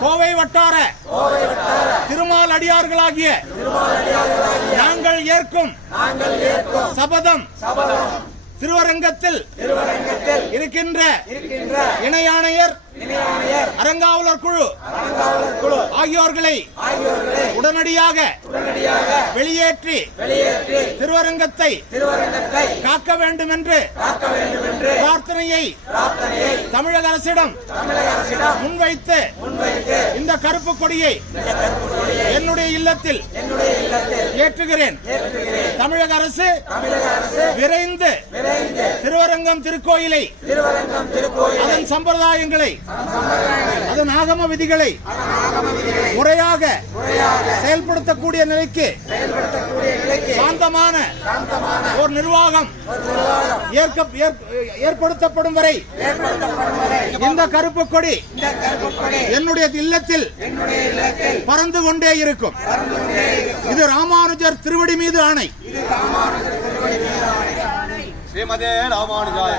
கோவை வட்டார திருமால் அடியார்களாகிய நாங்கள் ஏற்கும் சபதம் திருவரங்கத்தில் இருக்கின்ற இணை ஆணையர் அறங்காவலர் குழு ஆகியோர்களை உடனடியாக வெளியேற்றி திருவரங்கத்தை காக்க வேண்டும் என்று பிரார்த்தனையை தமிழக அரசிடம் முன்வைத்து இந்த கருப்பு கொடியை என்னுடைய இல்லத்தில் ஏற்றுகிறேன். தமிழக அரசு விரைந்து திருவரங்கம் திருக்கோயிலை அதன் சம்பிரதாயங்களை அதன் ஆகம விதிகளை முறையாக செயல்படுத்தக்கூடிய நிலைக்கு சாந்தமான ஒரு நிர்வாகம் ஏற்படுத்தப்படும் வரை இந்த கருப்பு கொடி என்னுடைய இல்லத்தில் பறந்து கொண்டே இருக்கும். இது ராமானுஜர் திருவடி மீது ஆணை. ஸ்ரீமதே ராமானுஜாய.